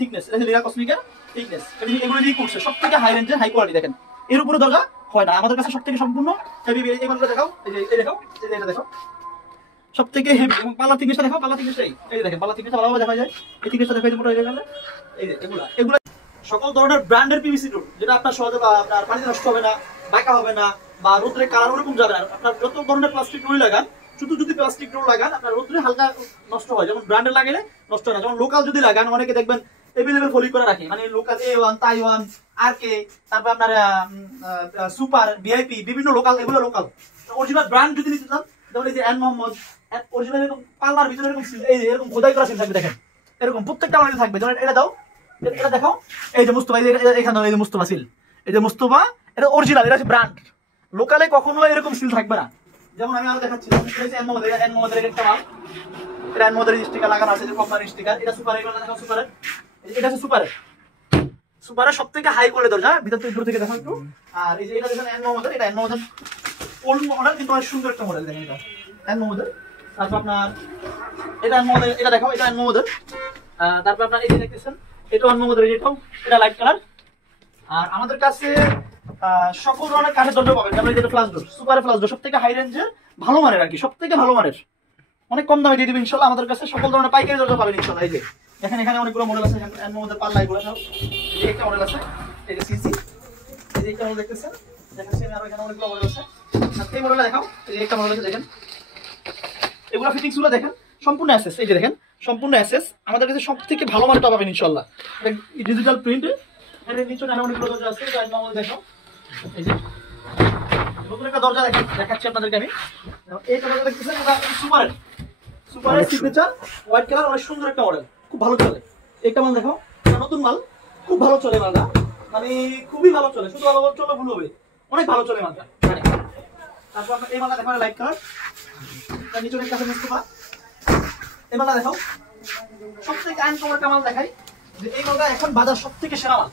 Thickness, এটা Lira কসমিকের thickness, এগুলো দিয়ে করছে সবথেকে হাই রেঞ্জের হাই কোয়ালিটি। দেখেন এর উপরে দরজা হয় না আমাদের কাছে, সবথেকে সম্পূর্ণ হেভি। এই মালটা দেখাও, এই দেখাও, এটা দেখো সবথেকে হেভি। এবং পাল্লা থিকনেসটা দেখো, পাল্লা থিকনেসটা এই দেখেন, পাল্লা থিকনেসটা ভালোভাবে দেখা যায়। এই থিকনেসটা দেখা যায় মোটা হয়ে গেল। এই যে এগুলা সকল ধরনের ব্র্যান্ডের পিভিসি ডোর, যেটা আপনার সহজে বা আপনার পানিতে নষ্ট হবে না, বাঁকা হবে না, বা রোদ্রে কালার ওরকম যাবে না। আপনার যত ধরনের প্লাস্টিক ডোরই লাগান, শুধু যদি প্লাস্টিক ডোর লাগান আপনার রোদ্রে হালকা নষ্ট হয়, যেমন ব্র্যান্ডের লাগালে নষ্ট হয় না। যেমন লোকাল যদি লাগান, অনেকে দেখবেন এভেলেবেল ফলি করে রাখে, মানে লোকাল A1, তাইওয়ান, আরকে, তারপর আপনার সুপার, ভিআইপি, বিভিন্ন লোকাল, এগুলো লোকাল। অরিজিনাল ব্র্যান্ড যদি নিতে চান, যেমন এই যে এন মোহাম্মদ, অরিজিনাল এরকম পাল্লার ভিতরে এরকম এই যে এরকম খোদাই করা সিল থাকবে, দেখেন এরকম প্রত্যেকটা আমাদের থাকবে। যেমন এটা দাও, এটা দেখাও, এই যে মুস্তফা, এখানে এই যে মুস্তফা সিল, এই যে মুস্তফা, এটা অরিজিনাল, এটা হচ্ছে ব্র্যান্ড। লোকালে কখনো এরকম সিল থাকবে না। যেমন আমি আরো দেখাচ্ছি, এন মোহাম্মদের একটা মাল, এটা এন মোহাম্মদের স্টিকার লাগানো আছে, যে কোম্পানির স্টিকার। এটা সুপার, এগুলো দেখাও সুপারের, এটা হচ্ছে সুপারের, সুপারের সবথেকে হাই কোয়ালিটি দরজা, ভিতর থেকে দূর থেকে দেখো একটু। আর এই যে এটা দেখেন এন মোহাম্মদের, এটা এন মোহাম্মদের ওল্ড মডেল, কিন্তু অনেক সুন্দর একটা মডেল। দেখেন এটা এন মোহাম্মদের। তারপর আপনার এটা এন মোহাম্মদের, এটা দেখাও, এটা এন মোহাম্মদের। তারপর আপনার এই যে দেখতেছেন, এটা এন মোহাম্মদের, এটা লাইট কালার। আর আমাদের কাছে সকল ধরনের কাঠের দরজা পাবেন, যেমন যেটা flush door, super flush door, সবথেকে হাই রেঞ্জের, ভালো মানের আর কি, সবথেকে ভালো মানের, অনেক কম দামে দিয়ে দিবেন ইনশাআল্লাহ। আমাদের কাছে সকল ধরনের পাইকারি দরজা পাবেন ইনশাআল্লাহ। এই যে দেখেন এখানে অনেকগুলো মডেল আছে, এর মধ্যে পাল্লা এগুলো সব, এই একটা মডেল আছে, এই যে সিসি, এই যে একটা মডেল দেখতেছেন, দেখেন আর এখানে অনেকগুলো মডেল আছে। আর এই মডেলটা দেখাও, এই যে একটা মডেল আছে, দেখেন এগুলো ফিটিংস গুলো দেখেন সম্পূর্ণ এসএস। এই যে দেখেন সম্পূর্ণ এসএস, আমাদের কাছে সবথেকে ভালো মানটা পাবেন ইনশাআল্লাহ। এটা ডিজিটাল প্রিন্ট, এর নিচে আরো অনেকগুলো দরজা আছে, এই যে মডেল দেখাও। এই যে নতুন একটা দরজা দেখাচ্ছি আপনাদেরকে আমি। এই দরজা দেখতেছেন, এটা সুপারের সিগনেচার হোয়াইট কালার, অনেক সুন্দর একটা মডেল, খুব ভালো চলে। একটা মাল দেখো, নতুন মাল, খুব ভালো চলে মালটা, মানে খুবই ভালো চলে, শুধু ভালো চলে ভুল হবে, অনেক ভালো চলে মালটা। তারপর আপনার এই মালটা দেখো, লাইট কালার, তার নিচে একটা আছে মুস্তফা। এই মালটা দেখো, সবথেকে আনকমন একটা মাল দেখাই, যে এই মালটা এখন বাজার সবথেকে সেরা মাল,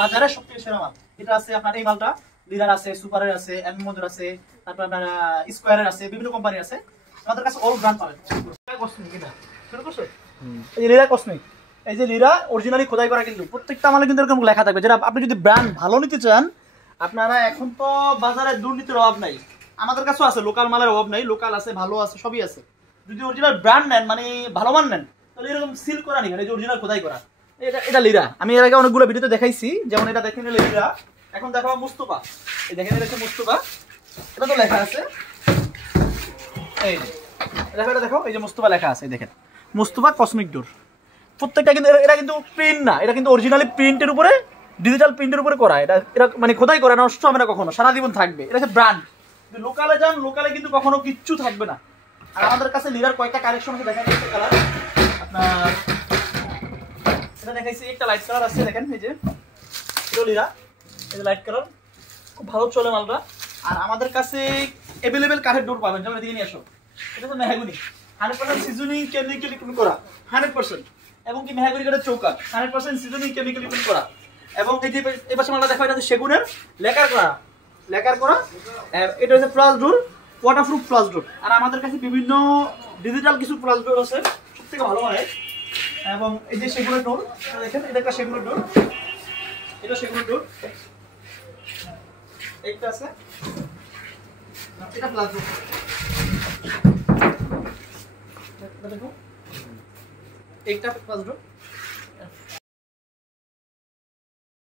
বাজারে সবথেকে সেরা মাল এটা আছে আপনার। এই মালটা লিডার আছে, সুপারের আছে, এম মোহাম্মদের আছে, তারপর আপনার স্কয়ারের আছে, বিভিন্ন কোম্পানি আছে, আমাদের কাছে অল ব্র্যান্ড পাবেন। এই লিরা কসমিক, এই যে লিরা অরিজিনালি খোদাই করা, কিন্তু প্রত্যেকটা মালে কিন্তু এরকম লেখা থাকবে। যেটা আপনি যদি ব্র্যান্ড ভালো নিতে চান, আপনারা এখন তো বাজারে দুর্নীতির অভাব নাই, আমাদের কাছেও আছে, লোকাল মালের অভাব নাই, লোকাল আছে, ভালো আছে, সবই আছে। যদি অরিজিনাল ব্র্যান্ড নেন, মানে ভালো মান নেন, তাহলে এরকম সিল করা নেবেন, এই যে অরিজিনাল খোদাই করা। এটা লিরা, আমি এর আগে অনেকগুলো ভিডিওতে দেখাইছি, যেমন এটা দেখেন লিরা। এখন দেখো মুস্তফা, এই দেখেন এটা হচ্ছে মুস্তফা, এটা তো লেখা আছে, এই দেখো, এটা দেখো, এই যে মুস্তফা লেখা আছে, দেখেন মুস্তফা কসমিক ডোর। প্রত্যেকটা কিন্তু এটা কিন্তু প্রিন্ট না, এটা কিন্তু অরিজিনালি প্রিন্টের উপরে, ডিজিটাল প্রিন্টের উপরে করা। এটা মানে খোদাই করে, নষ্ট হবে না কখনো, সারা জীবন থাকবে। এটা হচ্ছে ব্র্যান্ড। লোকালে যান, লোকালে কিন্তু কখনো কিচ্ছু থাকবে না। আর আমাদের কাছে লিরার কয়েকটা কালেকশন আছে, দেখা যাচ্ছে কালার আপনার, এটা দেখাইছি, একটা লাইট কালার আছে, দেখেন এই যে এটা লিরা, এই যে লাইট কালার, খুব ভালো চলে মালটা। আর আমাদের কাছে অ্যাভেলেবেল কাঠের ডোর পাবেন, যেমন এদিকে নিয়ে আসো, এটা তো মেহগনি 100% সিজনিং কেমিক্যালি প্রিন্ট করা, 100%, এবং কি মেহগনি কাঠের চৌকাঠ 100% সিজনিং কেমিক্যালি প্রিন্ট করা। এবং এই যে এই পাশে মালটা দেখো, এটা হচ্ছে সেগুনের লেকার করা, এটা হচ্ছে প্লাস ডোর, ওয়াটারপ্রুফ প্লাস ডোর। আর আমাদের কাছে বিভিন্ন ডিজিটাল কিছু প্লাস ডোর আছে, সবথেকে ভালো হয়। এবং এই যে সেগুনের ডোর দেখেন, এটা একটা সেগুনের ডোর, এটা সেগুনের ডোর, একটা আছে, এটা প্লাস ডোর, দেখো একটা প্লাস ডোর।